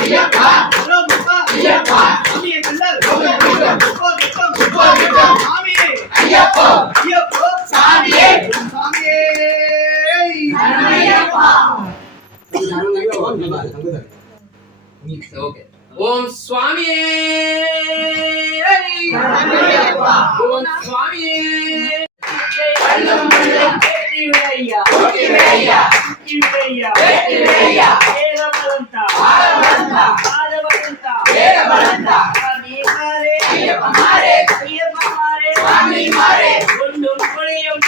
ஐயப்பா ஐயப்பா சாமியே ஐயப்பா ஐயப்பா சாமியே சாமியே ஐயப்பா ஓகே ஓம் சுவாமியே ஓம் சுவாமியே அல்லம் அல்லம் கேட்டி விளையா கேட்டி விளையா கேட்டி விளையா கேட்டி விளையா வேதபலந்த ஆரபலந்த ஆரபலந்த வேதபலந்த சாமி மாரே ஐயப்ப மாரே ஐயப்ப மாரே சாமி மாரே ஒன்றும் புளியும்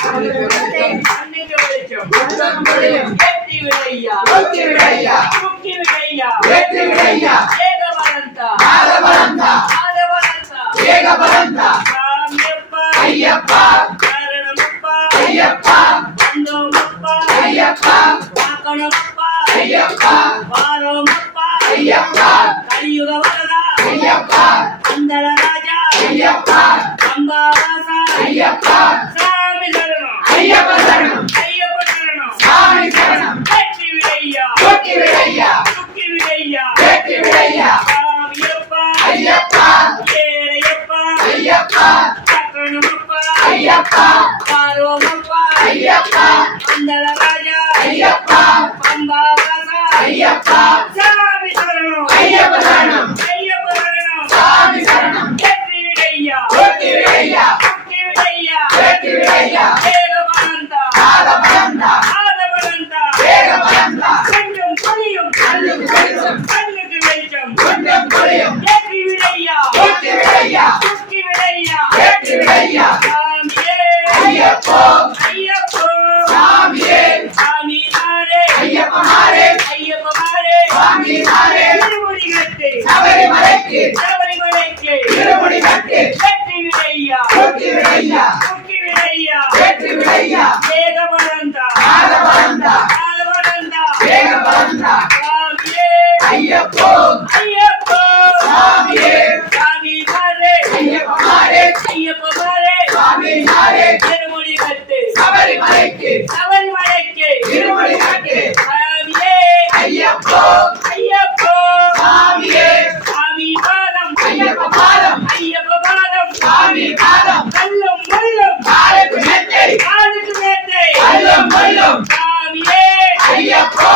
அன்னைக்கு வெளிச்சம் ஒன்றும் புளியும் கேட்டி விளையா கேட்டி விளையா கேட்டி விளையா கேட்டி விளையா வேதபலந்த ஆரபலந்த ஆரபலந்த வேதபலந்த சாமியப்பா ஐயப்பா ஐயப்பா வந்தோமப்பா ஐயப்பா பார்க்கணுமப்பா ஐயப்பா வாரோமப்பா ஐயப்பா கலியுக வரதா ஐயப்பா அந்தர ராஜா ஐயப்பா அம்பாவாசா ஐயப்பா சாமி சரணம் ஐயப்ப சரணம் ஐயப்ப சரணம் சாமி சரணம் வெற்றி விளையா வெற்றி விளையா சுக்கி விளையா வெற்றி விளையா சாமியப்பா ஐயப்பா ஏழையப்பா ஐயப்பா பார்க்கணுமப்பா ஐயப்பா வாரோமப்பா ஐயப்பா அந்தர ராஜா ஐயப்பா அம்பாவாசா ஐயப்பா சாமி சரணம் ஐயப்ப சரணம் ஐயப்ப சரணம் சாமி சரணம் வெற்றி விளையா வெற்றி விளையா சுக்கி விளையா வெற்றி விளையா வேதபலந்த ஆரபலந்த ஆரபலந்த வேதபலந்த கொஞ்சம் புளியும் கண்ணுக்கு வெளிச்சம் கண்ணுக்கு வெளிச்சம் கொஞ்சம் புளியும் வெற்றி விளையா வெற்றி விளையா சுக்கி விளையா வெற்றி விளையா சாமியே ஐயப்போ ஐயப்போ சாமியே சாமி மாரே ஐயப்ப மாரே ஐயப்ப மாரே சாமி மாரே திருமுடி கட்டு சபரிமலைக்கு சபரிமலைக்கு திருமுடி கட்டு வெற்றி விளையா வெற்றி விளையா சுக்கி விளையா வெற்றி விளையா வேதபலந்த ஆரபலந்த ஆரபலந்த வேதபலந்த சாமியே ஐயப்போ ஐயப்போ சாமியே சாமி மாரே ஐயப்ப மாரே ஐயப்ப மாரே சாமி மாரே திருமுடி கட்டு சபரிமலைக்கு சபரிமலைக்கு திருமுடி கட்டு சாமியே ஐயப்போ ஐயப்போ சாமியே சாமி பாதம் ஐயப்ப பாதம் ஐயப்ப பாதம் சாமி பாதம் கல்லும் முள்ளும் காலுக்கு மெத்தை காலுக்கு மெத்தை கல்லும் முள்ளும் சாமியே ஐயப்போ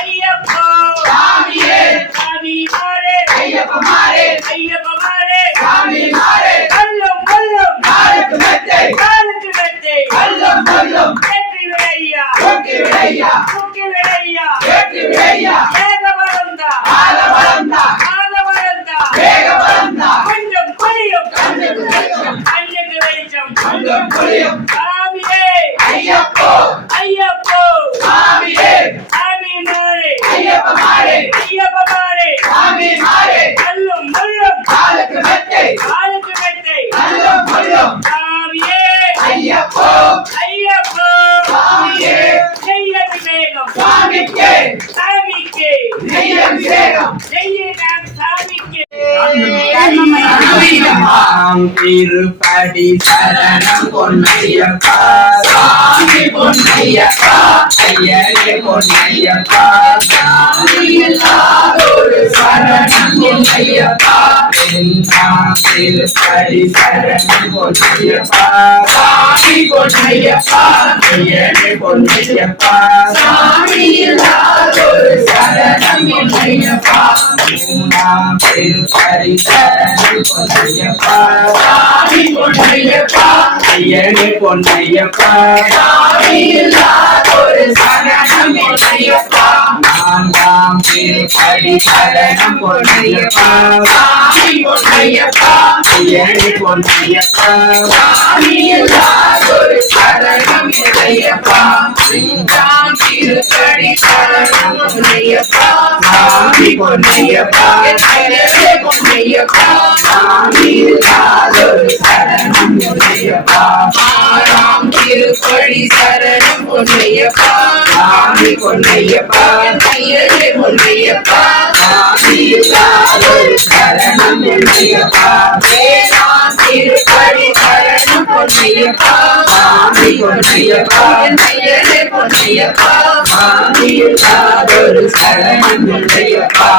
ஐயப்போ சாமியே சாமி மாரே ஐயப்ப மாரே ஐயப்ப மாரே சாமி மாரே கல்லும் முள்ளும் காலுக்கு மெத்தை காலுக்கு மெத்தை கல்லும் முள்ளும் வெற்றி விளையா வெற்றி விளையா சுக்கி விளையா வெற்றி விளையா வேதபலந்த ஆரபலந்த ஆரபலந்த வேதபலந்த கொஞ்சம் புளியும் கண்ணுக்கு வெளிச்சம் கண்ணுக்கு வெளிச்சம் கொஞ்சம் புளியும் சாமியே ஐயப்போ ஐயப்போ சாமியே சாமி மாரே ஐயப்ப மாரே ஐயப்ப மாரே சாமி மாரே கல்லும் முள்ளும் காலுக்கு மெத்தை காலுக்கு மெத்தை கல்லும் முள்ளும் சாமியே ஐயப்போ ஐயப்போ சாமியே நெய் அபிஷேகம் சாமிக்கே சாமிக்கே நெய் அபிஷேகம் நெய் சாமிக்கே திருப்படி சரணம் பொன்னையப்பா சாமி பொன்னையப்பா ஐயரே பொன்னையப்பா சாமி எல்லாரோடு சரணம் பொன்னையப்பா திருப்படி சரணம் பொன்னையப்பா சாமி பொன்னையப்பா ஐயரே பொன்னையப்பா சாமி எல்லாரோடு சரணம் பொன்னையப்பா திருப்படி சரணம் பொன்னையப்பா சாமி பொன்னையப்பா ஐயரே பொன்னையப்பா சாமி எல்லாரோடு சரணம் பொன்னையப்பா நான்காம் திருப்படி சரணம் பொன்னையப்பா சாமி பொன்னையப்பா ஐயரே பொன்னையப்பா சாமி எல்லாரோடு சரணம் பொன்னையப்பா ஐந்தாம் திருப்படி சரணம் பொன்னையப்பா சாமி பொன்னையப்பா ஐயரே பொன்னையப்பா சாமி எல்லாரோடு சரணம் பொன்னையப்பா ஆறாம் திருப்படி சரணம் பொன்னையப்பா சாமி பொன்னையப்பா ஐயரே பொன்னையப்பா சாமி எல்லாரோடு சரணம் பொன்னையப்பா ஏழாம் திருப்படி சரணம் பொன்னையப்பா சாமி பொன்னையப்பா ஐயரே பொன்னையப்பா சாமி எல்லாரோடு சரணம் பொன்னையப்பா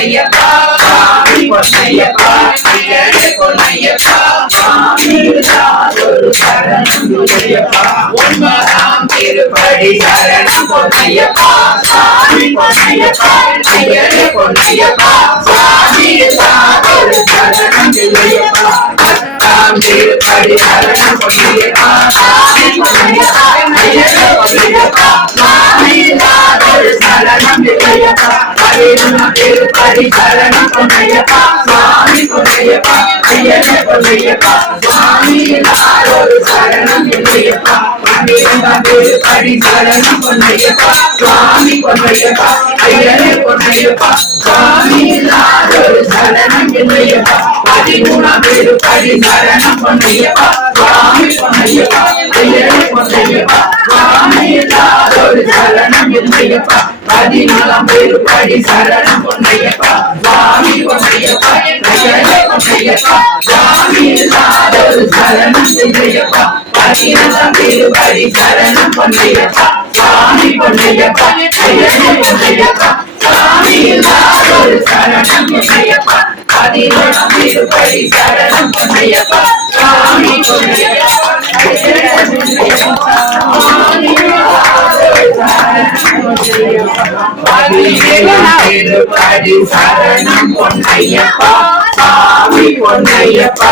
பொன்னையப்பா சாமி பொன்னையப்பா ஐயனே பொன்னையப்பா சாமி இல்லாதொரு சரணம் இல்லையப்பா ஒன்பதாம் திருப்படி சரணம் பொன்னையப்பா சாமி பொன்னையப்பா ஐயனே பொன்னையப்பா சாமி இல்லாதொரு சரணம் இல்லையப்பா பத்தாம் திருப்படி சரணம் பொன்னையப்பா சாமி பொன்னையப்பா ஐயனே பொன்னையப்பா சாமி இல்லாதொரு சரணம் இல்லையப்பா பதினொன்றாம் திருப்படி சரணம் பொன்னையப்பா சாமி பொன்னையப்பா ஐயனே பொன்னையப்பா சாமி இல்லாதொரு சரணம் இல்லையப்பா பன்னிரண்டாம் திருப்படி சரணம் பொன்னையப்பா சாமி பொன்னையப்பா ஐயனே பொன்னையப்பா சாமி இல்லாதொரு சரணம் இல்லையப்பா பதிமூணாம் திருப்படி சரணம் பொன்னையப்பா சாமி பொன்னையப்பா ஐயனே பொன்னையப்பா சாமி இல்லாதொரு சரணம் இல்லையப்பா பதினாலாம் திருப்படி சரணம் பொன்னையப்பா சாமி பொன்னையப்பா ஐயனே பொன்னையப்பா சாமி இல்லாதொரு சரணம் இல்லையப்பா பதினாலாம் திருப்படி சரணம் பொன்னையப்பா சாமி பொன்னையப்பா ஐயனே பொன்னையப்பா சாமி இல்லாதொரு சரணம் இல்லையப்பா பதினேழாம் திருப்படி சரணம் பொன்னையப்பா சாமி பொன்னையப்பா ஐயனே பொன்னையப்பா சாமி இல்லாதொரு சரணம் இல்லையப்பா பதினேழாம் திருப்படி சரணம் பொன்னையப்பா சாமி பொன்னையப்பா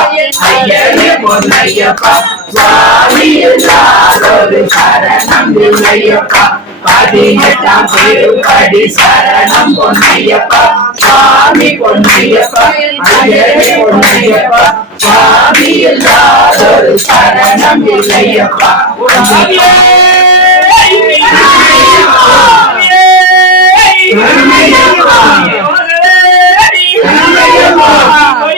ஐயனே பொன்னையப்பா சாமி இல்லாதொரு சரணம் இல்லையப்பா பதினெட்டாம் திருப்படி சரணம் பொன்னையப்பா சாமி பொன்னையப்பா ஐயனே பொன்னையப்பா சாமி இல்லாதொரு சரணம் இல்லையப்பா சாமி